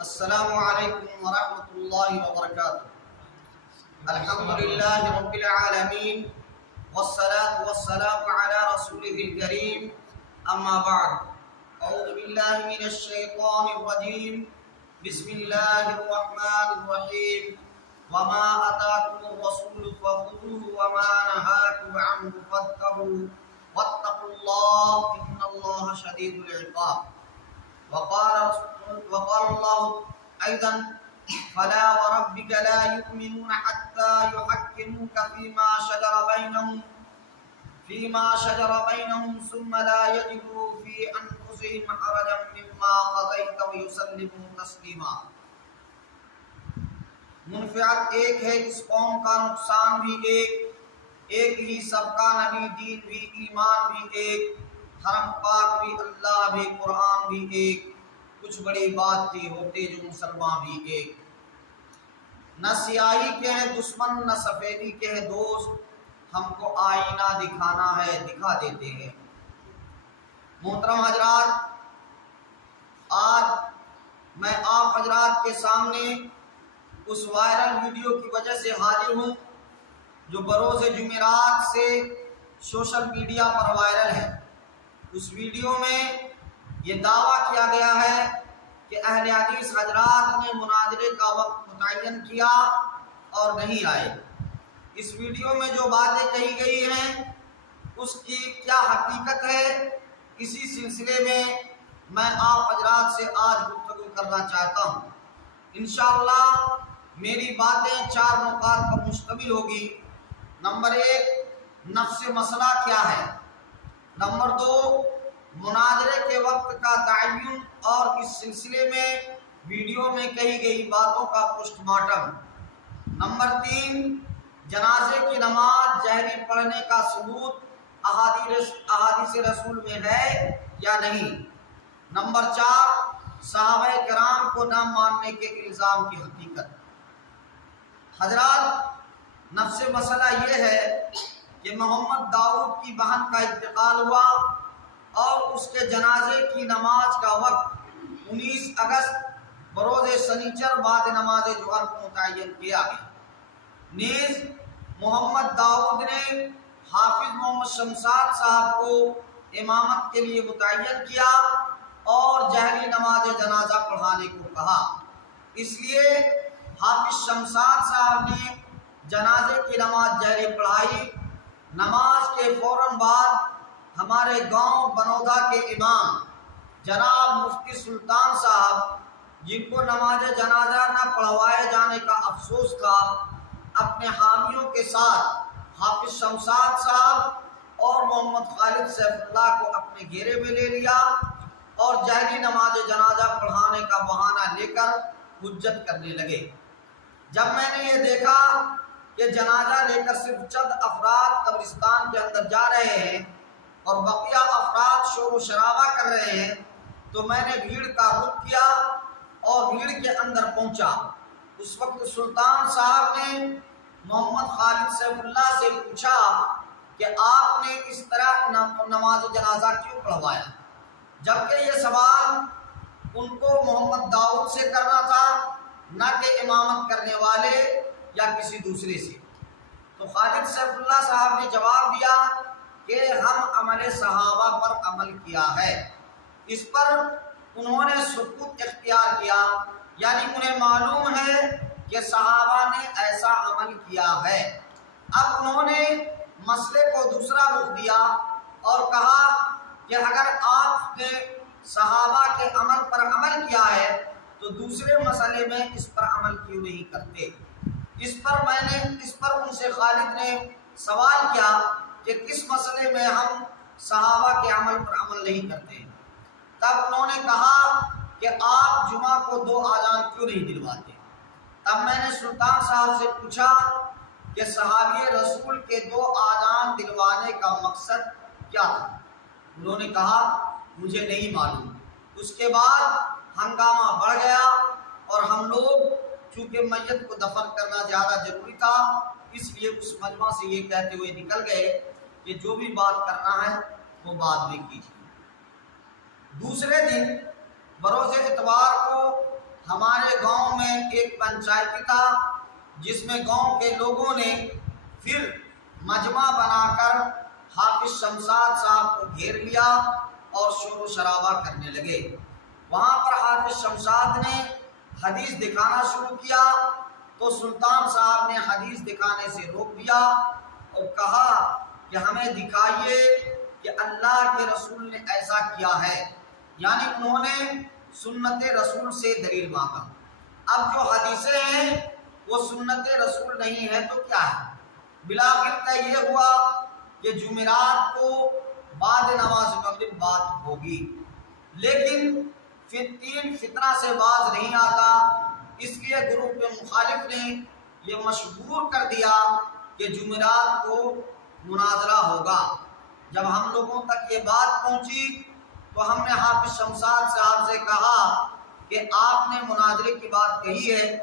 السلام علیکم ورحمۃ اللہ وبرکاتہ۔ الحمد للہ رب العالمین والصلاة والسلام علی رسولہ الکریم، اما بعد۔ اعوذ باللہ من الشیطان الرجیم، بسم اللہ الرحمن الرحیم۔ وما آتاکم الرسول فخذوه وما نهاکم عنہ فانتہوا واتقوا اللہ ان اللہ شدید العقاب۔ وقال الله أيضا: فلا وربك لا يؤمنون حتى يحكموك فيما شجر بينهم ثم لا يجدوا في أنفسهم حرجا مما قضيت ويسلموا تسليما۔ منفعت ایک ہے، اس قوم کا نقصان بھی ایک ہی سب کا نبی، دین بھی، ایمان بھی ایک، حرم پاک بھی، اللہ بھی، قرآن بھی ایک۔ کچھ بڑی بات تھی، ہوتے جو مسلمان بھی ایک۔ نہ سیاہی کے ہیں دشمن، نہ سفیدی کے ہیں دوست، ہم کو آئینہ دکھانا ہے، دکھا دیتے ہیں۔ محترم حضرات، آج میں آپ حضرات کے سامنے اس وائرل ویڈیو کی وجہ سے حاضر ہوں جو بروز جمعرات سے سوشل میڈیا پر وائرل ہے۔ اس ویڈیو میں یہ دعویٰ کیا گیا ہے کہ اہل حدیث حضرات نے مناظرے کا وقت متعین کیا اور نہیں آئے۔ اس ویڈیو میں جو باتیں کہی گئی ہیں اس کی کیا حقیقت ہے، اسی سلسلے میں میں آپ حضرات سے آج گفتگو کرنا چاہتا ہوں۔ انشاءاللہ میری باتیں 4 نکات پر مشتمل ہوگی۔ نمبر 1، نفس مسئلہ کیا ہے۔ نمبر 2، مناظرے کے وقت کا تعین اور اس سلسلے میں ویڈیو میں کہی گئی باتوں کا پوسٹ مارٹم۔ نمبر 3، جنازے کی نماز جہری پڑھنے کا ثبوت احادیث رسول میں ہے یا نہیں۔ نمبر 4، صحابہ کرام کو نہ ماننے کے الزام کی حقیقت۔ حضرات، نفس مسئلہ یہ ہے کہ محمد داؤد کی بہن کا انتقال ہوا اور اس کے جنازے کی نماز کا وقت 19 اگست بروز سنیچر بعد نماز ظہر کو متعین کیا گیا۔ نیز محمد داؤد نے حافظ محمد شمشاد صاحب کو امامت کے لیے متعین کیا اور جہری نماز جنازہ پڑھانے کو کہا۔ اس لیے حافظ شمشاد صاحب نے جنازے کی نماز جہری پڑھائی۔ نماز کے فوراً بعد ہمارے گاؤں بنودا کے امام جناب مفتی سلطان صاحب، جن کو نماز جنازہ نہ پڑھوائے جانے کا افسوس تھا، اپنے حامیوں کے ساتھ حافظ شمشاد صاحب اور محمد خالد سیف اللہ کو اپنے گھیرے میں لے لیا اور جہری نماز جنازہ پڑھانے کا بہانہ لے کر حجت کرنے لگے۔ جب میں نے یہ دیکھا کہ جنازہ لے کر صرف چند افراد قبرستان کے اندر جا رہے ہیں اور بقیہ افراد شور و شرابہ کر رہے ہیں، تو میں نے بھیڑ کا رخ کیا اور بھیڑ کے اندر پہنچا۔ اس وقت سلطان صاحب نے محمد خالد سیف اللہ سے پوچھا کہ آپ نے اس طرح نماز جنازہ کیوں پڑھوایا، جبکہ یہ سوال ان کو محمد داؤد سے کرنا تھا، نہ کہ امامت کرنے والے یا کسی دوسرے سے۔ تو خالد سیف اللہ صاحب نے جواب دیا کہ ہم عمل صحابہ پر عمل کیا ہے۔ اس پر انہوں نے سکوت اختیار کیا، یعنی انہیں معلوم ہے کہ صحابہ نے ایسا عمل کیا ہے۔ اب انہوں نے مسئلے کو دوسرا رخ دیا اور کہا کہ اگر آپ نے صحابہ کے عمل پر عمل کیا ہے تو دوسرے مسئلے میں اس پر عمل کیوں نہیں کرتے۔ اس پر ان سے خالد نے سوال کیا کہ کس مسئلے میں ہم صحابہ کے عمل پر عمل نہیں کرتے۔ تب انہوں نے کہا کہ آپ جمعہ کو 2 آذان کیوں نہیں دلواتے۔ تب میں نے سلطان صاحب سے پوچھا کہ صحابی رسول کے 2 آذان دلوانے کا مقصد کیا تھا۔ انہوں نے کہا مجھے نہیں معلوم۔ اس کے بعد ہنگامہ بڑھ گیا اور ہم لوگ چونکہ میت کو دفن کرنا زیادہ ضروری تھا، اس لیے اس مجمع سے یہ کہتے ہوئے نکل گئے کہ جو بھی بات کرنا ہے وہ بعد میں کیجیے۔ دوسرے دن بروز اتوار کو ہمارے گاؤں میں ایک پنچایتی تھا جس میں گاؤں کے لوگوں نے پھر مجمع بنا کر حافظ شمشاد صاحب کو گھیر لیا اور شور و شرابہ کرنے لگے۔ وہاں پر حافظ شمشاد نے حدیث دکھانا شروع کیا تو سلطان صاحب نے حدیث دکھانے سے روک دیا اور کہا کہ ہمیں دکھائیے کہ اللہ کے رسول نے ایسا کیا ہے، یعنی انہوں نے سنت رسول سے دلیل مانگا۔ اب جو حدیثیں ہیں وہ سنت رسول نہیں ہے تو کیا ہے؟ بالآخر طے یہ ہوا کہ جمعرات کو بعد نماز مغرب بات ہوگی، لیکن فتنہ سے باز نہیں آتا، اس لیے گروپ مخالف نے یہ مشہور کر دیا کہ جمعرات کو مناظرہ ہوگا۔ جب ہم لوگوں تک یہ بات پہنچی تو ہم نے حافظ شمشاد صاحب سے کہا کہ آپ نے مناظرے کی بات کہی ہے،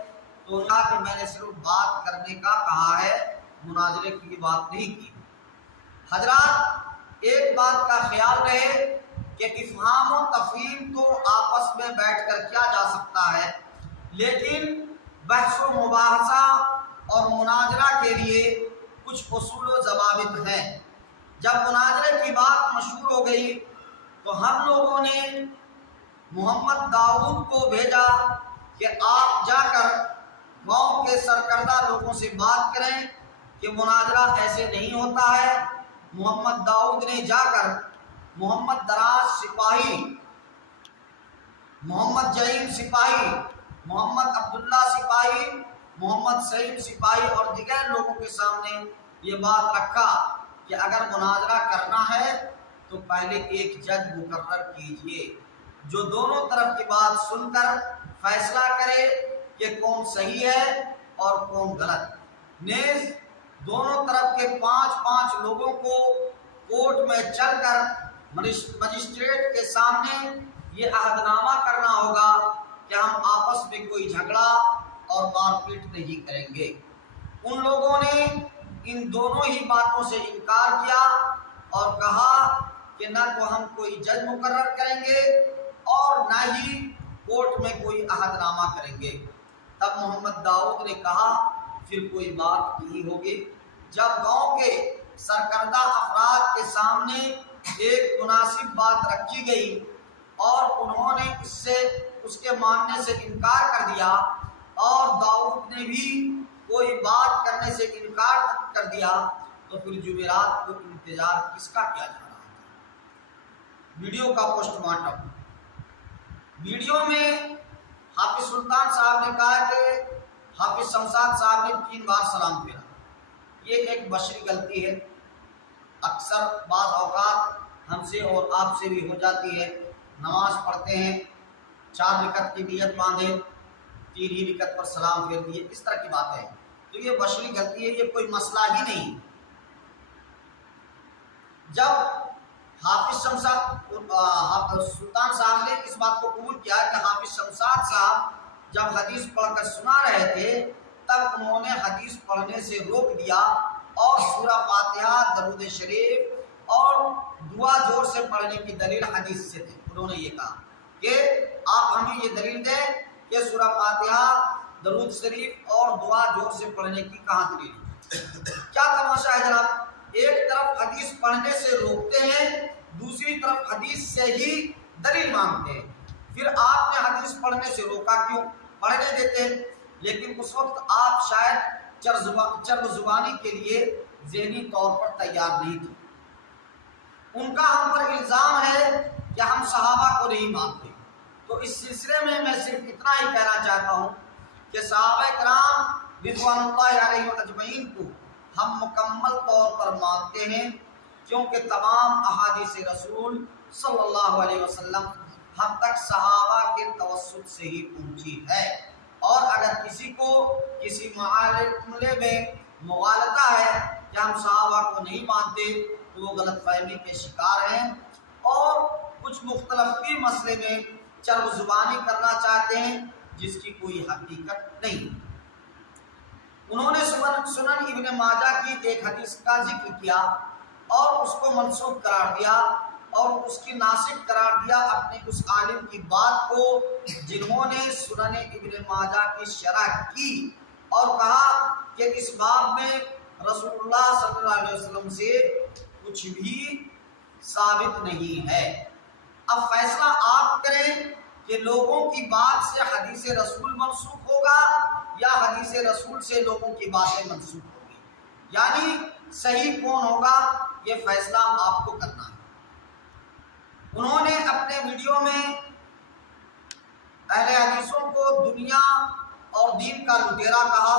تو کہا کہ میں نے صرف بات کرنے کا کہا ہے، مناظرے کی بات نہیں کی۔ حضرات ایک بات کا خیال رہے کہ افہام و تفہیم تو آپس میں بیٹھ کر کیا جا سکتا ہے، لیکن بحث و مباحثہ اور مناظرہ کے لیے کچھ اصول و ضوابط ہیں۔ جب مناظرے کی بات مشہور ہو گئی تو ہم لوگوں نے محمد داؤد کو بھیجا کہ آپ جا کر گاؤں کے سرکردہ لوگوں سے بات کریں کہ مناظرہ ایسے نہیں ہوتا ہے۔ محمد داؤد نے جا کر محمد دراز سپاہی، محمد جعیم سپاہی، محمد عبداللہ سپاہی، محمد سعیم سپاہی اور دیگر لوگوں کے سامنے یہ بات رکھا کہ اگر مناظرہ کرنا ہے تو پہلے ایک جج مقرر کیجئے جو دونوں طرف کی بات سن کر فیصلہ کرے کہ کون صحیح ہے اور کون غلط۔ نیز دونوں طرف کے 5 لوگوں کو کورٹ میں چل کر مجسٹریٹ کے سامنے یہ عہد نامہ کرنا ہوگا کہ ہم آپس میں کوئی جھگڑا اور مار پیٹ نہیں کریں گے۔ ان لوگوں نے ان دونوں ہی باتوں سے انکار کیا اور کہا کہ نہ تو ہم کوئی جج مقرر کریں گے اور نہ ہی کورٹ میں کوئی عہد نامہ کریں گے۔ تب محمد داؤد نے کہا پھر کوئی بات نہیں ہوگی۔ جب گاؤں کے سرکردہ افراد کے سامنے ایک مناسب بات رکھی گئی اور انہوں نے اس کے ماننے سے انکار کر دیا اور داؤد نے بھی کوئی بات کرنے سے انکار کر دیا تو پھر جمعرات کو انتظار کس کا کیا جا رہا تھا؟ ویڈیو کا پوسٹ مارٹم۔ ویڈیو میں حافظ سلطان صاحب نے کہا کہ حافظ شمشاد صاحب نے 3 بار سلام پھیرا۔ یہ ایک بشری غلطی ہے، اکثر بعض اوقات ہم سے اور آپ سے بھی ہو جاتی ہے۔ نماز پڑھتے ہیں، 4 رکعت کی نیت باندھے، 3 ہی رکعت پر سلام پھیر دیے، اس طرح کی بات ہے، تو یہ بشری غلطی ہے، یہ کوئی مسئلہ ہی نہیں۔ جب حافظ سلطان صاحب نے اس بات کو قبول کیا کہ حافظ شمشاد صاحب جب حدیث پڑھ کر سنا رہے تھے تب انہوں نے حدیث پڑھنے سے روک دیا اور سورہ فاتحہ، درود شریف اور دعا زور سے پڑھنے کی دلیل حدیث سے تھی۔ انہوں نے یہ کہا کہ آپ ہمیں یہ دلیل دیں کہ سورہ فاتحہ، درود شریف اور دعا زور سے پڑھنے کی کہاں دلیل ہے؟ کیا تماشا ہے جناب، ایک طرف حدیث پڑھنے سے روکتے ہیں، دوسری طرف حدیث سے ہی دلیل مانگتے ہیں۔ پھر آپ نے حدیث پڑھنے سے روکا کیوں؟ پڑھنے دیتے ہیں، لیکن اس وقت آپ شاید چرب زبانی کے لیے ذہنی طور پر تیار نہیں تھے۔ ان کا ہم پر الزام ہے کہ ہم صحابہ کو نہیں مانتے، تو اس سلسلے میں میں صرف اتنا ہی کہنا چاہتا ہوں کہ صحابہ کرام رضوان اللہ علیہ اجمعین کو ہم مکمل طور پر مانتے ہیں، کیونکہ تمام احادیث رسول صلی اللہ علیہ وسلم ہم تک صحابہ کے توسط سے ہی پہنچی ہے، اور اگر کسی کو کسی معاملے میں مغالطہ ہے کہ ہم صحابہ کو نہیں مانتے تو وہ غلط فہمی کے شکار ہیں اور کچھ مختلف مسئلے میں چرب زبانی کرنا چاہتے ہیں جس کی کوئی حقیقت نہیں۔ انہوں نے سنن ابن ماجہ کی ایک حدیث کا ذکر کیا اور اس کو منسوخ قرار دیا اور اس کی ناسخ قرار دیا اپنے اس عالم کی بات کو جنہوں نے سنن ابن ماجہ کی شرح کی، اور کہا کہ اس باب میں رسول اللہ صلی اللہ علیہ وسلم سے کچھ بھی ثابت نہیں ہے۔ اب فیصلہ آپ کریں کہ لوگوں کی بات سے حدیث رسول منسوخ ہوگا یا حدیث رسول سے لوگوں کی باتیں منسوخ ہوگی، یعنی صحیح کون ہوگا، یہ فیصلہ آپ کو کرنا ہے۔ انہوں نے اپنے ویڈیو میں اہل حدیثوں کو دنیا اور دین کا لٹیرا کہا۔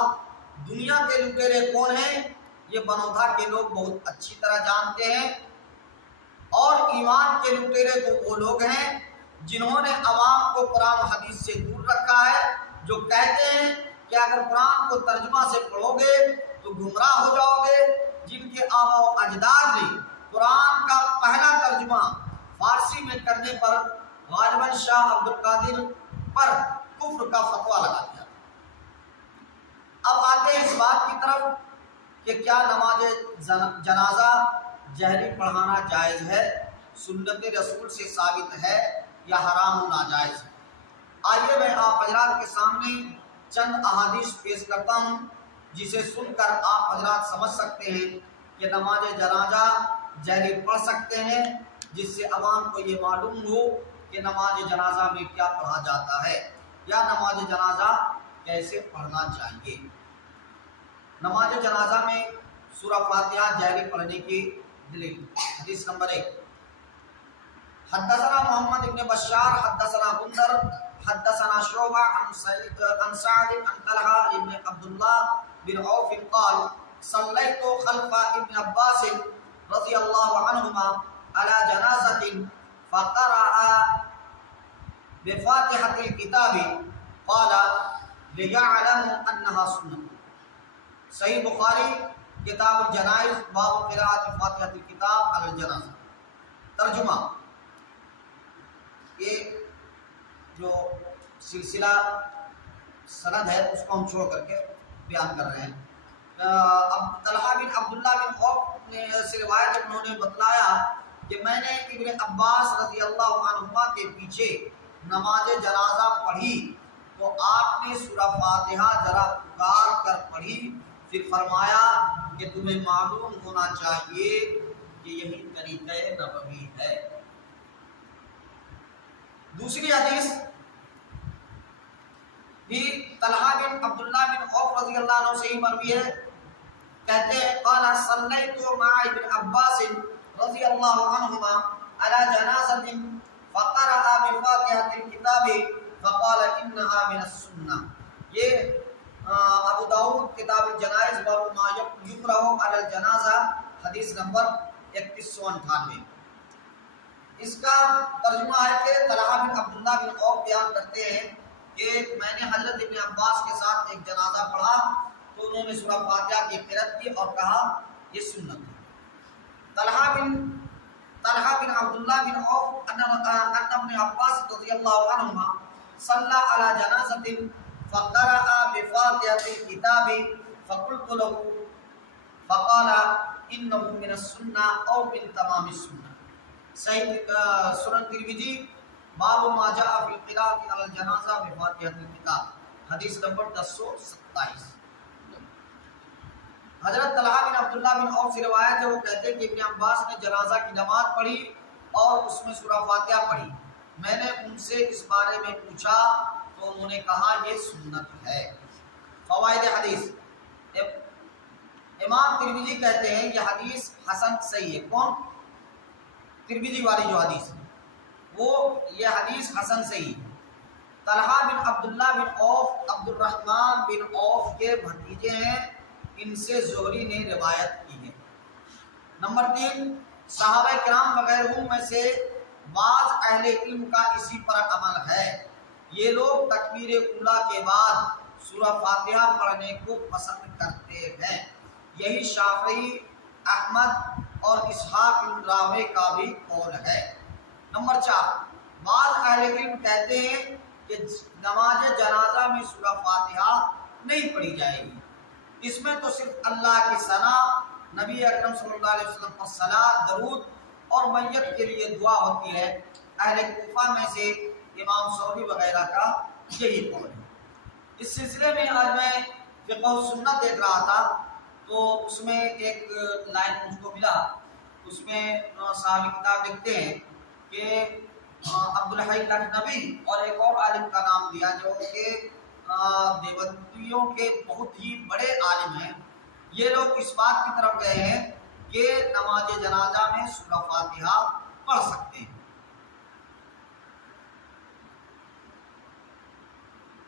دنیا کے لٹیرے کون ہیں؟ یہ بنودھا کے لوگ بہت اچھی طرح جانتے ہیں، اور ایمان کے لٹیرے تو وہ لوگ ہیں جنہوں نے عوام کو قرآن و حدیث سے دور رکھا ہے، جو کہتے ہیں کہ اگر قرآن کو ترجمہ سے پڑھو گے تو گمراہ ہو جاؤ گے، جن کے آباء و اجداد نے قرآن کا پہلا ترجمہ فارسی میں کرنے پر غالباً شاہ عبد القادر پر کفر کا فتویٰ لگا دیا۔ اب آتے ہیں اس بات کی طرف کہ کیا نماز جنازہ جہری پڑھانا جائز ہے، سنت رسول سے ثابت ہے یا حرام و ناجائز ہے؟ آئیے میں آپ حضرات کے سامنے چند احادیث پیش کرتا ہوں جسے سن کر آپ حضرات سمجھ سکتے ہیں کہ نماز جنازہ جہری پڑھ سکتے ہیں، جس سے عوام کو یہ معلوم ہو کہ نماز جنازہ میں کیا پڑھا جاتا ہے یا نماز جنازہ کیسے پڑھنا چاہیے۔ نماز جنازہ میں سورہ فاتحہ جہری پڑھنے کی دلیل، حدیث نمبر 1، حدثنا محمد بن بشار حدثنا غندر حدثنا شعبہ عن سعد عن طلحہ ابن عبداللہ بن عوف قال صلیت خلف ابن عباس رضی اللہ عنہما على جنازة فقرأ بفاتحة الكتاب قال ليعلموا أنها سنة۔ صحیح بخاری کتاب الجنائز باب قراءۃ فاتحۃ الکتاب علی الجنازہ۔ ترجمہ، یہ جو سلسلہ سند ہے اس کو ہم چھوڑ کر کے بیان کر رہے ہیں۔ اب طلحہ بن عبداللہ بن عوف نے سے روایت، انہوں نے بتلایا کہ میں نے ابن عباس رضی اللہ عنہما کے پیچھے نماز جنازہ پڑھی تو آپ نے سورہ فاتحہ ذرا پکار کر پڑھی، پھر فرمایا کہ تمہیں معلوم ہونا چاہیے کہ یہی طریقہ نبوی ہے۔ دوسری حدیث بھی طلحہ بن عبداللہ بن عوف رضی اللہ عنہ سے ہی مروی ہے، کہتے ہیں قال صلیت مع ابن عباس رضی اللہ عنہما علی جنازۃ فقرأ بفاتحۃ الکتاب فقال انها من السنہ۔ یہ ابو داؤد کتاب الجنائز باب ما یقرأ علی الجنازہ حدیث نمبر 3198۔ اس کا ترجمہ ہے کہ طلحہ بن عبداللہ بن عوف بیان کرتے ہیں کہ میں نے حضرت ابن عباس کے ساتھ ایک جنازہ پڑھا تو انہوں نے سورہ فاتحہ کی قرأت کی اور کہا یہ سنت ہے۔ طلحہ بن عبداللہ بن عوف ان ابن عباس رضی اللہ عنہما صلی علی جنازۃ فقرأ بفاتحۃ الکتاب فقلت له فقال انه من السنہ او من تمام السنہ۔ صحیح سنن ترمذی باب ما جاء فی القراءۃ علی الجنازہ بفاتحۃ الکتاب حدیث نمبر 1027۔ حضرت طلحہ بن عبداللہ بن عوف سے روایت ہے، وہ کہتے ہیں کہ ابن عباس نے جنازہ کی نماز پڑھی اور اس میں سورہ فاتحہ پڑھی۔ میں نے ان سے اس بارے میں پوچھا تو انہوں نے کہا یہ سنت ہے۔ فوائد حدیث، امام ترمذی کہتے ہیں یہ حدیث حسن صحیح ہے۔ کون؟ ترمذی والی جو حدیث ہے وہ یہ حدیث حسن صحیح ہے۔ طلحہ بن عبداللہ بن عوف عبد الرحمن بن عوف کے بھتیجے ہیں، ان سے زہری نے روایت کی ہے۔ نمبر 3، صحابہ کرام وغیرہ میں سے بعض اہل علم کا اسی پر عمل ہے۔ یہ لوگ تکبیر اولیٰ کے بعد سورہ فاتحہ پڑھنے کو پسند کرتے ہیں، یہی شافعی، احمد اور اسحاق بن راہوے کا بھی قول ہے۔ نمبر 4، بعض اہل علم کہتے ہیں کہ نماز جنازہ میں سورہ فاتحہ نہیں پڑھی جائے گی، اس میں تو صرف اللہ کی ثنا، نبی اکرم صلی اللہ علیہ وسلم پر صلاۃ، درود اور میت کے لیے دعا ہوتی ہے۔ اہل کوفہ میں سے امام ثوری وغیرہ کا یہی قول ہے۔ اس سلسلے میں آج میں فقہ و سنت دیکھ رہا تھا تو اس میں ایک لائن مجھ کو ملا، اس میں صاحب کتاب لکھتے ہیں کہ عبدالحی لکھنوی اور ایک اور عالم کا نام دیا جو کہ دیوبندیوں کے بہت ہی بڑے عالم ہیں۔ یہ لوگ اس بات کی طرف گئے ہیں کہ نماز جنازہ میں سورہ فاتحہ پڑھ سکتے ہیں۔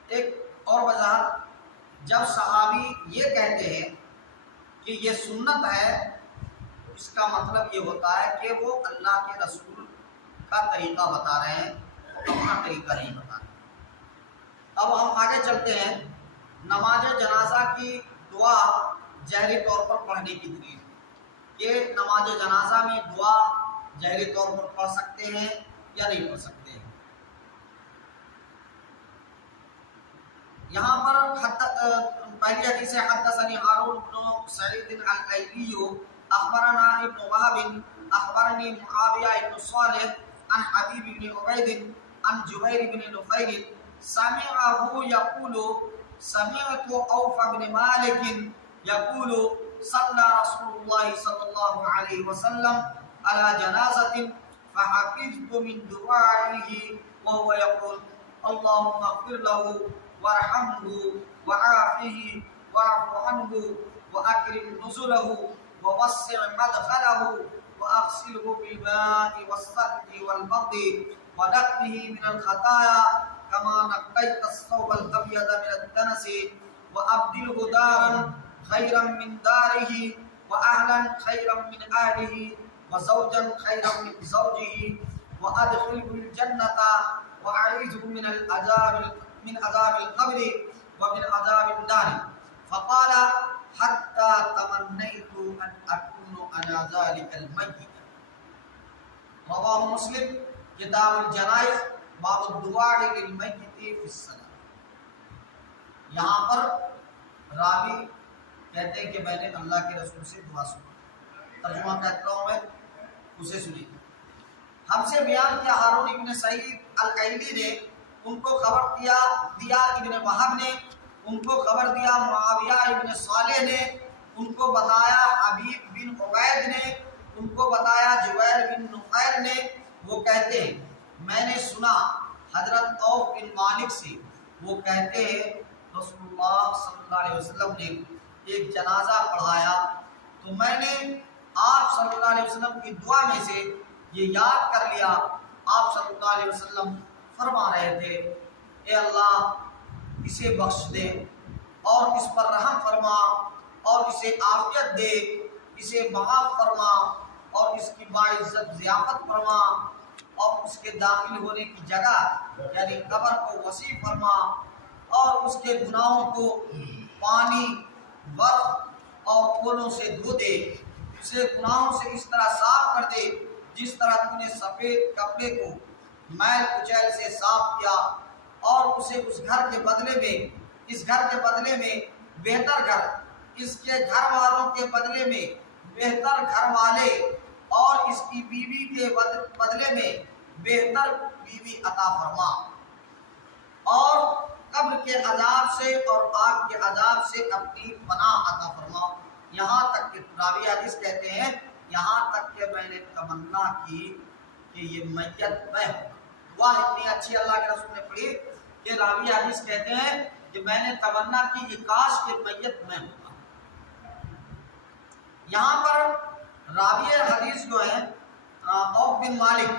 ایک اور وضاحت، جب صحابی یہ کہتے ہیں کہ یہ سنت ہے تو اس کا مطلب یہ ہوتا ہے کہ وہ اللہ کے رسول کا طریقہ بتا رہے ہیں، وہ اپنا طریقہ نہیں بتا رہے۔ اب ہم آگے چلتے ہیں۔ نماز جنازہ کی دعا جہری طور پر پڑھنے کی دلیل کہ نماز جنازہ میں دعا جہری طور پر پڑھ سکتے ہیں یا نہیں پڑھ سکتے ہیں۔ یہاں پر پہلی حدیث ہے حدثنی ہارون بن سعید الایلی اخبرنا ابن وهب اخبرني معاویہ بن صالح عن حبیب بن عبید عن جبیر بن نفیل سمعه يقول سمعت عوف بن مالك يقول صلى رسول الله صلى الله عليه وسلم على جنازة فحفظت من دعائه وهو يقول اللهم اغفر له وارحمه وعافه واعف عنه واكرم نزله ووسع مدخله واغسله بالماء والثلج والبرد ونقه من الخطايا كما نقيت الثوب الابيض من الدنس وابدله دارا خيرا من داره واهلا خيرا من اهله وزوجا خيرا من زوجه وادخله الجنه واعيذه من عذاب القبر ومن عذاب النار فقال حتى تمنيت ان اكون انا ذلك الميت۔ رواه مسلم کتاب الجنائز باب الدعاء للمیت فی الصلاۃ۔ یہاں پر راوی کہتے ہیں کہ میں نے اللہ کے رسول سے دعا سنی، ترجمہ کہتا ہوں میں، اسے سنی۔ ہم سے بیان کیا ہارون ابن سعید الایلی نے، ان کو خبر دیا ابن وہب نے، ان کو خبر دیا معاویہ ابن صالح نے، ان کو بتایا حبیب بن عبید نے، ان کو بتایا جبیر بن نفیل نے۔ وہ کہتے ہیں میں نے سنا حضرت عوف بن مالک سے، وہ کہتے ہیں رسول اللہ صلی اللہ علیہ وسلم نے ایک جنازہ پڑھایا تو میں نے آپ صلی اللہ علیہ وسلم کی دعا میں سے یہ یاد کر لیا۔ آپ صلی اللہ علیہ وسلم فرما رہے تھے اے اللہ اسے بخش دے اور اس پر رحم فرما اور اسے عافیت دے، اسے معاف فرما اور اس کی باعزت ضیافت فرما اور اس کے داخل ہونے کی جگہ یعنی قبر کو وسیع فرما اور اس کے گناہوں کو پانی، برف اور پھولوں سے دھو دے، اسے گناہوں سے اس طرح صاف کر دے جس طرح تو نے سفید کپڑے کو میل کچیل سے صاف کیا، اور اسے اس گھر کے بدلے میں بہتر گھر، اس کے گھر والوں کے بدلے میں بہتر گھر والے اور اس کی بیوی کے بدلے میں بہتر بیوی عطا فرما، اور قبر کے عذاب سے اور آگ کے عذاب سے اپنی پناہ عطا فرما۔ یہاں تک کہ راوی حدیث کہتے ہیں یہاں تک کہ میں نے تمنا کی کہ یہ میت میں ہوں۔ دعا اتنی اچھی اللہ کے رسول نے پڑھی کہ راوی حدیث کہتے ہیں کہ میں نے تمنا کی کہ کاش کہ میت میں ہوتا۔ یہاں پر راوی حدیث جو ہے عوف بن مالک،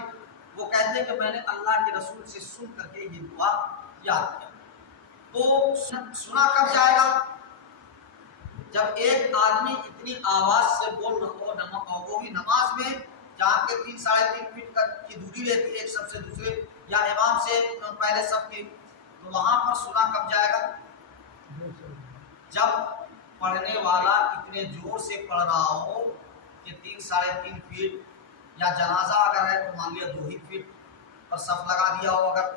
وہ کہتے ہیں کہ میں نے اللہ کے رسول سے سن کر کے یہ دعا یاد کیا۔ تو سنا کب جائے گا؟ جب ایک آدمی اتنی آواز سے بول رہا ہو، وہ بھی نماز میں جہاں کے 3 ساڑھے 3 فٹ کی دوری رہتی ہے ایک سب سے دوسرے یا امام سے پہلے سب کی، تو وہاں پر سنا کب جائے گا؟ جب پڑھنے والا اتنے زور سے پڑھ رہا ہو کہ 3 ساڑھے 3 فٹ یا جنازہ اگر ہے تو مان لیا 2 ہی فٹ پر صف لگا دیا ہو اگر،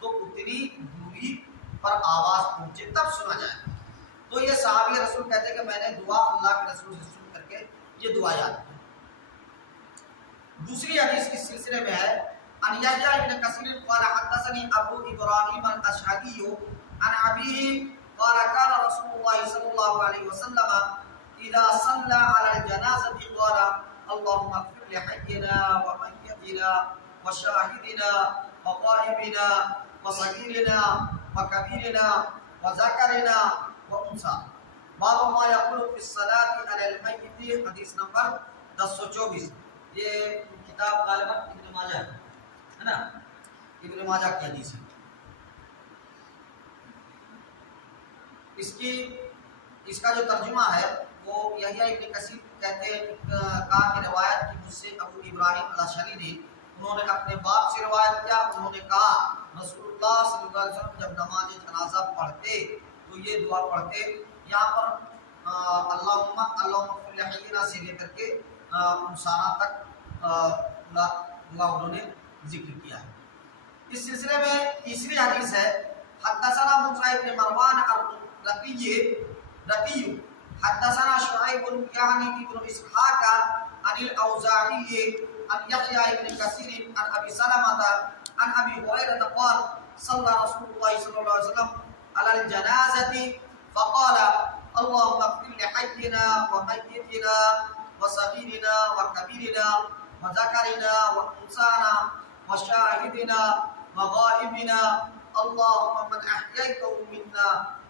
تو اتنی دوری پر آواز پہنچے تب سنا جائے گا۔ تو یہ صحابی رسول کہتے ہیں کہ میں نے دعا اللہ کے رسول سے سن کر کے یہ دعا یاد کی۔ دوسری حدیث اس سلسلے میں ہے ان یحییٰ ابن کثیر قال حدثني ابو ابراہیم الاشعری عن ابیہ قال كان رسول الله صلی اللہ علیہ وسلم اذا صلى على الجنازة قال اللهم اغفر لحينا وميتنا وشاهدنا وغائبنا وصغيرنا وكبيرنا وذكرنا وانثى باب ما يقول في الصلاة على الميت حدیث نمبر 1024. یہ کتاب غالباً ابن ماجہ ہے نا، ابن ماجہ کی حدیث ہے. اس کا جو ترجمہ ہے وہ یحییٰ ابن کثیر کہتے ہیں کہا کہ روایت کی مجھ سے ابو ابراہیم الاشعری نے، انہوں نے اپنے باپ سے روایت کیا. انہوں نے کہا رسول اللہ صلی اللہ علیہ وسلم جب نماز جنازہ پڑھتے تو یہ دعا پڑھتے. یہاں پر اللہم اغفر لحینا سے لے کر کے انسانہ تک پورا دعا انہوں نے ذکر کیا ہے. اس سلسلے میں تیسری حدیث ہے حدثنا موسیٰ بن مروان رقی حدثنا شعیب یعنی ابن اسحاق عن الاوزاعی عن یحییٰ ابن کثیر عن ابی سلمۃ عن ابی ہریرہ قال صلی رسول اللہ صلی اللہ علیہ وسلم علی الجنازة فقال اللهم اغفر لحينا وميتنا وصغيرنا وكبيرنا وذكرنا وانثانا وشاهدنا وغائبنا اللهم من احييته منا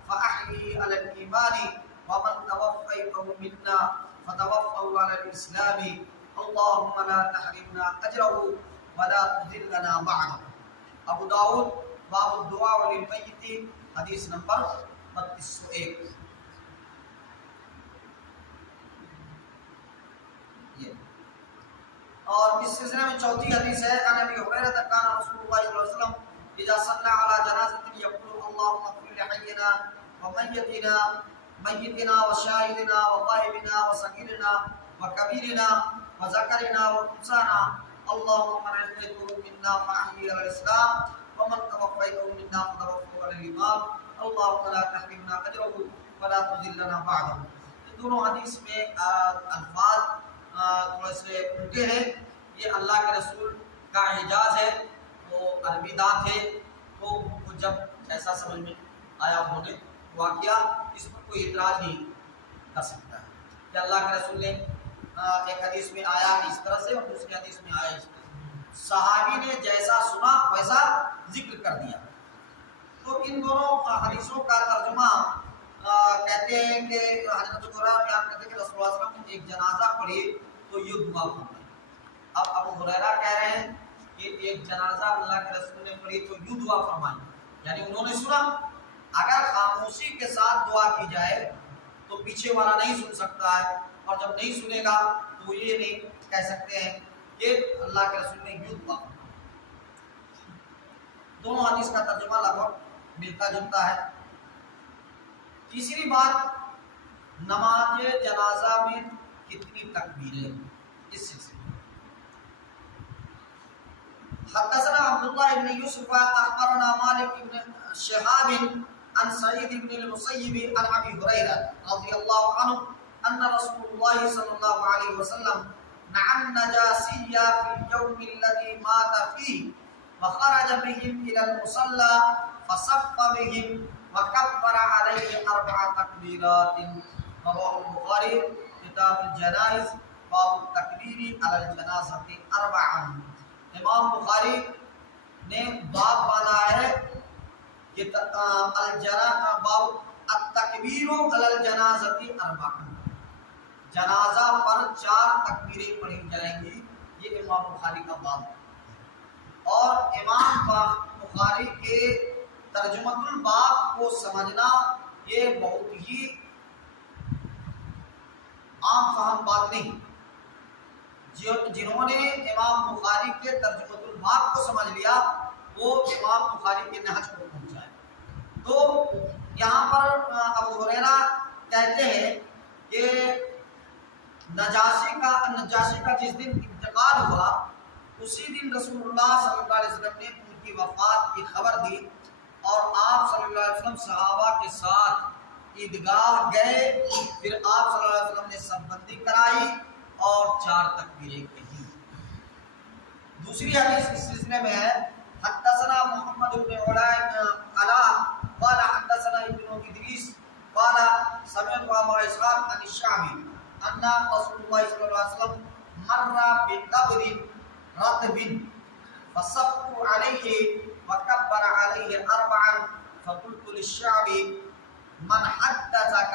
فاحيه على الايمان ومن توفيته منا فتوفه على الاسلام اللهم لا تحرمنا اجره ولا تذلنا بعده. ابو داؤد باب الدعاء للمیت حدیث نمبر 3201. اور اس سلسلے میں چوتھی حدیث ہے ان ابی ہریرہ کان رسول اللہ صلی اللہ علیہ وسلم اذا صلى على جنازة يقول اللهم اغفر لحينا وميتنا وشاهدنا وغائبنا وصغيرنا وكبيرنا وذكرنا وانثانا اللهم من احييته منا فاحيه على الاسلام ومن توفيته منا فتوفه على الايمان اللهم لا تحرمنا اجره ولا تذلنا بعده. ان دونوں حدیث میں الفاظ تھوڑے سے الٹے ہیں. یہ اللہ کے رسول کا اعجاز ہے، وہ عربی داں تھے، تو وہ جب ایسا سمجھ میں آیا انہوں نے واقعہ اس پر کوئی اعتراض نہیں کر سکتا ہے کہ اللہ کے رسول نے ایک حدیث میں آیا اس طرح سے اور دوسری حدیث میں آیا اس طرح سے. صحابی نے جیسا سنا ویسا ذکر کر دیا. تو ان دونوں حدیثوں کا ترجمہ کہتے ہیں کہ حضرت ہریرہ بیان کرتے ہیں کہ رسول اللہ صلی اللہ علیہ وسلم نے ایک جنازہ پڑھی تو یہ دعا فرمائی. اب ابو ہریرہ کہہ رہے ہیں کہ ایک جنازہ اللہ کے رسول نے پڑھی تو یوں دعا فرمائی، یعنی انہوں نے سنا. اگر خاموشی کے ساتھ دعا کی جائے تو پیچھے والا نہیں سن سکتا ہے، اور جب نہیں سنے گا تو یہ نہیں کہہ سکتے ہیں کہ اللہ کے رسول نے یوں دعا فرمائی. دونوں حدیث کا ترجمہ لگ بھگ ملتا جلتا ہے. تیسری بات، نماز جنازہ میں کتنی تکبیریں، اس سلسلے حدثنا عبداللہ ابن یوسف اخبرنا مالک ابن شہاب عن سعید ابن المسیب عن ابی ہریرہ رضی اللہ عنہ ان رسول اللہ صلی اللہ علیہ وسلم نعى النجاشی فی اليوم الذي مات فيه وخرج بهم الى المصلى فصف بهم وكبر عليه 4 تكبيرات. رواه البخاری کتاب الجنائز باب التکبیر علی الجنازۃ 4. امام بخاری نے باب باندھا ہے کہ باب التکبیر علی الجنازۃ 4، جنازہ پر 4 تکبیریں پڑھی جائیں گی. یہ امام بخاری کا باب ہے. اور امام بخاری کے ترجمۃ الباب کو سمجھنا یہ بہت ہی عام فہم بات نہیں. جنہوں نے امام بخاری کے ترجمۃ الباب کو سمجھ لیا وہ امام بخاری کے نہج کو پہنچا ہے. تو یہاں پر ابو ہریرہ کہتے ہیں کہ نجاشی کا جس دن انتقال ہوا اسی دن رسول اللہ صلی اللہ علیہ وسلم نے ان کی وفات کی خبر دی، اور آپ صلی اللہ علیہ وسلم صحابہ کے ساتھ عیدگاہ گئے. پھر آپ صلی اللہ علیہ وسلم نے سب بندی کرائی اور 4 تکبیریں کہی. دوسری حدیث اس سلسلے میں ہے حدثنا محمد بن علا قال حدثنا ابن ادریس قال سمعت ابا اسحاق عن الشعبي ان رسول الله صلى الله عليه وسلم مر بقبر رطب فصفوا عليه وكبر عليه اربعا فقلت للشعبي من حدثك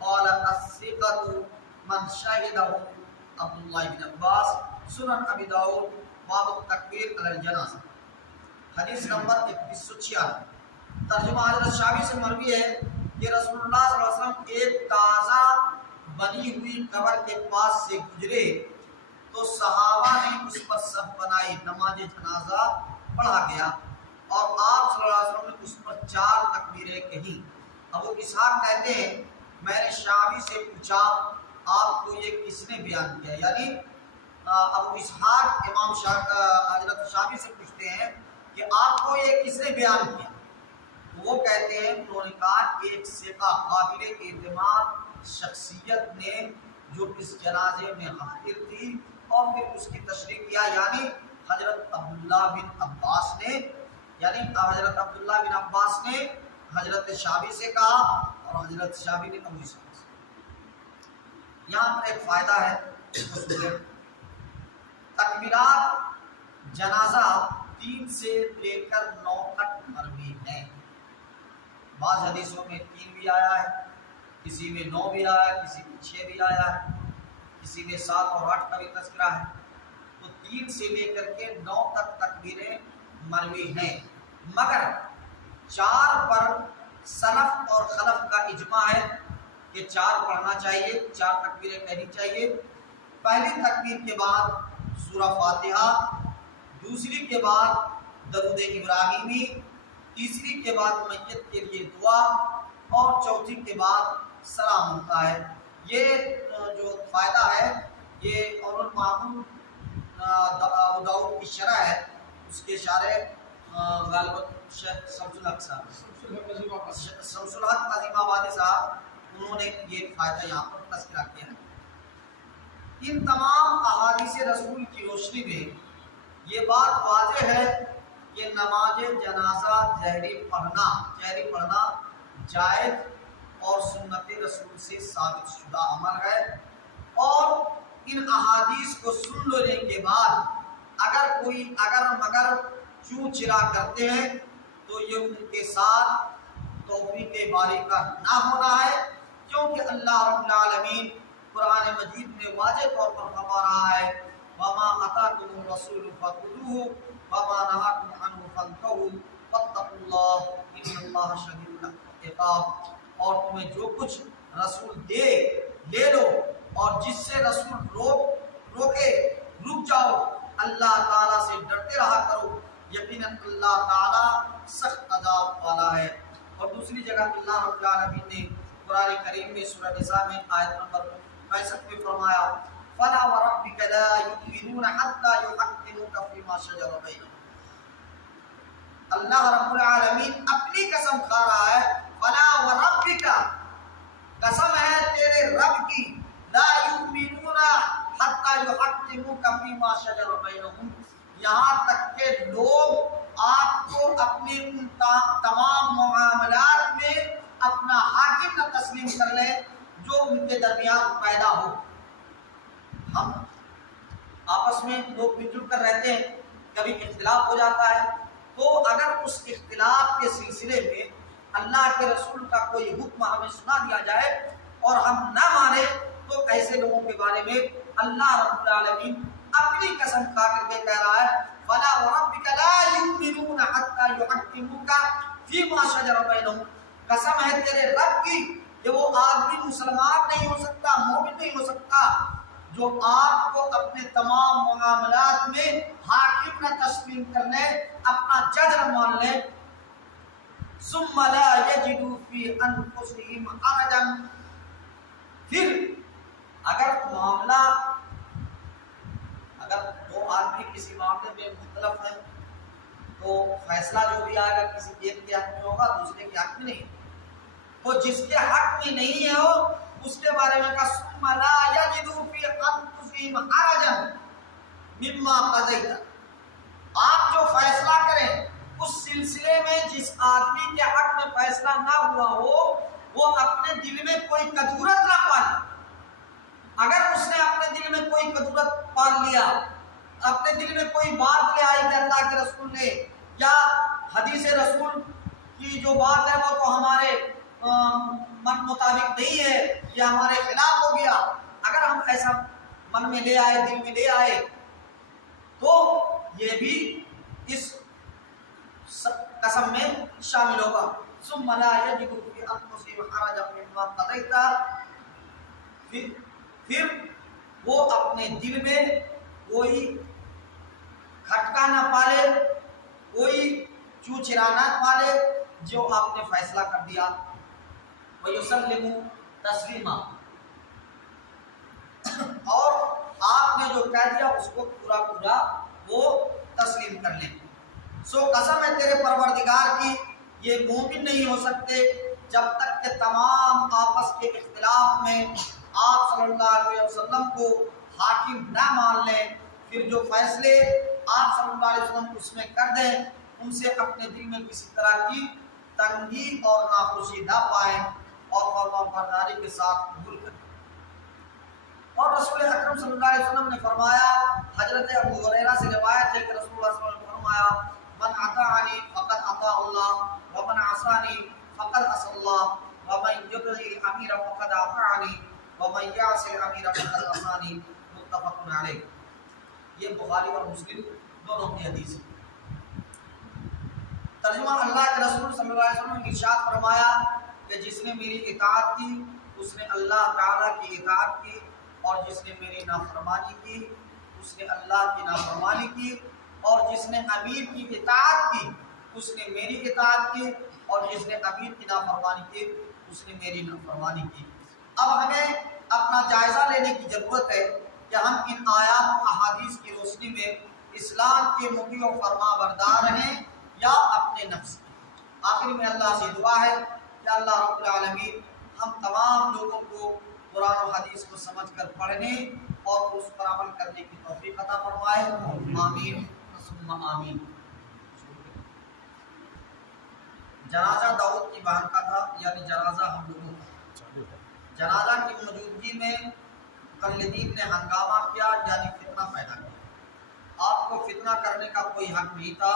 قال الثقة من شهده عبد الله بن عباس سنن ابی داؤد باب التکبیر علی الجنازہ حدیث نمبر 2146 ترجمہ حضرت شعبی سے مروی ہے کہ رسول اللہ صلی اللہ علیہ وسلم ایک تازہ بنی ہوئی قبر کے پاس سے گزرے تو صحابہ نے اس پر صف بنائی، نماز جنازہ پڑھا گیا اور آپ صلی اللہ علیہ وسلم نے اس پر 4 تکبیریں کہیں۔ ابو اسحاق کہتے ہیں میں نے شعبی سے پوچھا آپ کو یہ کس نے بیان کیا، یعنی ابو اسحاق امام حضرت شعبی سے پوچھتے ہیں کہ آپ کو یہ کس نے بیان کیا؟ وہ کہتے ہیں انہوں نے کہا کہ ایک ثقہ قابل اعتماد شخصیت نے جو اس جنازے میں حاضر تھی اور پھر اس کی تشریح کیا، یعنی حضرت عبداللہ بن عباس نے، یعنی حضرت عبداللہ بن عباس نے حضرت شعبی سے کہا اور حضرت شعبی نے ابو اسحاق سے۔ یہاں پر ایک فائدہ ہے، اس کو سنیں۔ تکبیرات جنازہ 3 سے لے کر 9 تک مروی ہیں۔ بعض حدیثوں میں 3 بھی آیا ہے، کسی میں 9 بھی آیا ہے، کسی میں 6 بھی آیا ہے، کسی میں 7 اور 8 کا بھی تذکرہ ہے۔ تو 3 سے لے کر کے 9 تک تکبیریں مروی ہیں، مگر 4 پر سلف اور خلف کا اجماع ہے کہ 4 پڑھنا چاہیے، 4 تکبیریں کہنی چاہیے۔ پہلی تکبیر کے بعد سورہ فاتحہ، دوسری کے بعد درود ابراہیمی، تیسری کے بعد میت کے لیے دعا اور چوتھی کے بعد سلام ہوتا ہے۔ یہ جو فائدہ ہے یہ اول المعمول ابو داؤد کی شرح ہے، اس کے شارح غالباً شیخ شمس الحق عظیم آبادی صاحب، انہوں نے یہ فائدہ یہاں پر تذکرہ کیا ہے۔ ان تمام احادیث رسول کی روشنی میں یہ بات واضح ہے کہ نماز جنازہ جہری پڑھنا جائز اور سنت رسول سے ثابت شدہ عمل ہے، اور ان احادیث کو سن لینے کے بعد اگر کوئی مگر چوں چرا کرتے ہیں تو یہ ان کے ساتھ توفیق باری کا نہ ہونا ہے، کیونکہ اللہ رب العالمین قرآن مجید میں واضح طور پر فرما رہا ہے وَمَا أَتَاكُمُ الرَّسُولُ فَخُذُوهُ وَمَا نَهَاكُمْ عَنْهُ فَانْتَهُوا وَاتَّقُوا اللَّهَ إِنَّ اللَّهَ شَدِيدُ الْعِقَابِ۔ اور تمہیں جو کچھ رسول دے لے لو، اور جس سے رسول روکے رک جاؤ، اللہ تعالیٰ سے ڈرتے رہا کرو، یقیناً اللہ تعالیٰ سخت عذاب والا ہے۔ اور دوسری جگہ اللہ رب العالمین نے قرآن کریم میں سورہ نساء میں آیت نمبر 65 میں فرمایا فَلَا وَرَبِّكَ لَا يُؤْمِنُونَ حَتَّى يُحَكِّمُوكَ فِي مَا شَجَرَ بَيْنَهُمْ۔ اللہ رب العالمین اپنی قسم کھا رہا ہے، فَلَا وَرَبِّكَ، قسم ہے تیرے رب کی، لَا يُؤْمِنُونَ حَتَّى يُحَكِّمُوكَ فِي مَا شَجَرَ بَيْنَهُمْ، یہاں تک کہ لوگ آپ کو اپنے ان تمام معاملات میں اپنا حاکم نہ تسلیم کر لیں جو ان کے درمیان پیدا ہو۔ ہم آپس میں لوگ مل جل کر رہتے ہیں، کبھی اختلاف ہو جاتا ہے، تو اگر اس اختلاف کے سلسلے میں اللہ کے رسول کا کوئی حکم ہمیں سنا دیا جائے اور ہم نہ مانیں، تو ایسے لوگوں کے بارے میں اللہ رب العالمین اپنی قسم کھا کر کے کہہ رہا ہے فَلَا وَرَبِّكَ لَا يُؤْمِنُونَ حَتَّى يُحَكِّمُوكَ فِي مَا شَجَرَ بَيْنَهُمْ، قسم ہے تیرے رب کی کہ وہ آدمی مسلمان نہیں ہو سکتا، مومن نہیں ہو سکتا جو آپ کو اپنے تمام معاملات میں حاکم نہ تسلیم کر لے، اپنا جج نہ مان لے۔ ثم لا يجدوا في انفسهم حرجا، پھر اگر دو آدمی کسی معاملے میں مختلف ہیں تو فیصلہ جو بھی آئے گا کسی ایک کے حق میں ہوگا، دوسرے کے حق میں نہیں، تو جس کے حق میں نہیں ہے وہ اس کے بارے میں کہا ثم لا يجدوا في انفسهم حرجا مما قضيت، آپ جو فیصلہ کریں اس سلسلے میں جس آدمی کے حق میں فیصلہ نہ ہوا ہو وہ اپنے دل میں کوئی کدورت نہ پالے۔ اگر اس نے اپنے دل میں کوئی کدورت پال لیا، اپنے دل میں کوئی بات لے آئی کہ اللہ کے رسول نے یا حدیث رسول کی جو بات ہے وہ تو ہمارے من مطابق نہیں ہے، یہ ہمارے خلاف ہو گیا، اگر ہم ایسا من میں لے آئے، دل میں لے آئے، تو یہ بھی اس قسم میں شامل ہوگا۔ ثم لا يجد في انفسهم حرجا مما قضيت، پھر وہ اپنے دل میں کوئی کھٹکا نہ پالے، کوئی چوچرا نہ پالے جو آپ نے فیصلہ کر دیا۔ وَيُسَلِّمُ تَسْلِيمًا، اور آپ نے جو کہہ دیا اس کو پورا پورا وہ تسلیم کر لیں۔ سو قسم ہے تیرے پروردگار کی، یہ مومن نہیں ہو سکتے جب تک کہ تمام آپس کے اختلاف میں آپ صلی اللہ علیہ وسلم کو حاکم نہ مان لیں، پھر جو فیصلے آپ صلی اللہ علیہ وسلم اس میں کر دیں ان سے اپنے دل میں کسی طرح کی تنگی اور ناخوشی نہ پائیں اور فرمانبرداری کے ساتھ قبول کریں۔ اور رسول اکرم صلی اللہ علیہ وسلم نے فرمایا، حضرت ابو ہریرہ سے روایت ہے کہ رسول اللہ صلی اللہ علیہ وسلم نے فرمایا، من اطاعنی فقد اطاع اللہ ومن عصانی فقد عصى اللہ ومن یطع الامیر فقد اطاعنی ومن یعص الامیر فقد عصانی، متفق علیہ۔ یہ بخاری اور مسلم دونوں کی حدیث ہے۔ ترجمہ، اللہ کے رسول صلی اللہ علیہ وسلم نے ارشاد فرمایا کہ جس نے میری اطاعت کی اس نے اللہ تعالیٰ کی اطاعت کی، اور جس نے میری نافرمانی کی اس نے اللہ کی نافرمانی کی، اور جس نے امیر کی اطاعت کی اس نے میری اطاعت کی، اور جس نے امیر کی نافرمانی کی اس نے میری نافرمانی کی۔ اب ہمیں اپنا جائزہ لینے کی ضرورت ہے کہ ہم ان آیات و احادیث کی روشنی میں اسلام کے مطیع و فرما بردار ہیں یا اپنے نفس کی۔ آخر میں اللہ سے دعا ہے کہ اللہ رب العالمین ہم تمام لوگوں کو قرآن و حدیث کو سمجھ کر پڑھنے اور اس پر عمل کرنے کی توفیق عطا فرمائے، آمین ثم آمین۔ جنازہ داؤد کی بہن کا تھا، یعنی جنازہ ہم لوگوں کا۔ جنازہ کی موجودگی میں مقلدین نے ہنگامہ کیا، یعنی فتنہ پیدا کیا۔ آپ کو فتنہ کرنے کا کوئی حق نہیں تھا،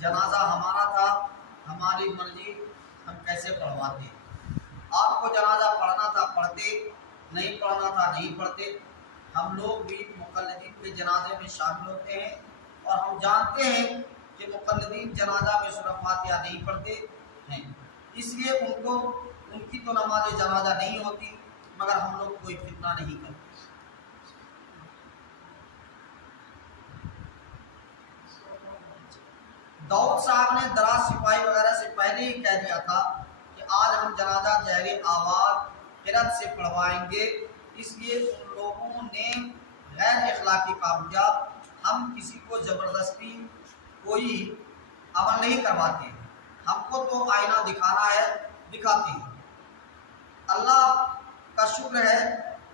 جنازہ ہمارا تھا، ہماری مرضی ہم کیسے پڑھواتے۔ آپ کو جنازہ پڑھنا تھا پڑھتے، نہیں پڑھنا تھا نہیں پڑھتے۔ ہم لوگ بھی مقلدین کے جنازے میں شامل ہوتے ہیں، اور ہم جانتے ہیں کہ مقلدین جنازہ میں سورہ فاتحہ نہیں پڑھتے ہیں، اس لیے ان کی تو نماز جنازہ نہیں ہوتی، مگر ہم لوگ کوئی فتنہ نہیں کرتے۔ داؤد صاحب نے دراز سپاہی وغیرہ سے پہلے ہی کہہ دیا تھا کہ آج ہم جنازہ جہری آواز قرأت سے پڑھوائیں گے، اس لیے ان لوگوں نے غیر اخلاقی کام کیا۔ ہم کسی کو زبردستی کوئی عمل نہیں کرواتے، ہم کو تو آئینہ دکھانا ہے، دکھاتے ہیں۔ اللہ کا شکر ہے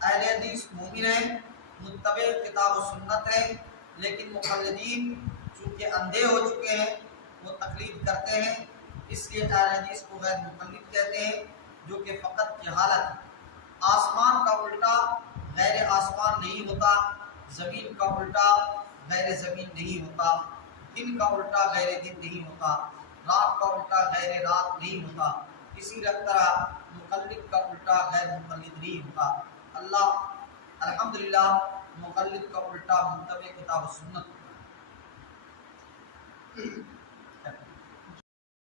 اہل حدیث مومن ہیں، متبع کتاب و سنت ہیں، لیکن مقلدین چونکہ اندھے ہو چکے ہیں وہ تقلید کرتے ہیں، اس لیے اہل حدیث کو غیر مقلد کہتے ہیں، جو کہ فقط جہالت ہے۔ آسمان کا الٹا غیر آسمان نہیں ہوتا، زمین کا الٹا غیر زمین نہیں ہوتا، دن کا الٹا غیر دن نہیں ہوتا، رات کا الٹا غیر رات نہیں ہوتا، اسی طرح مقلد کا الٹا غیر مقلد نہیں ہوتا۔ اللہ الحمدللہ مقلد کا الٹا متبع کتاب و سنت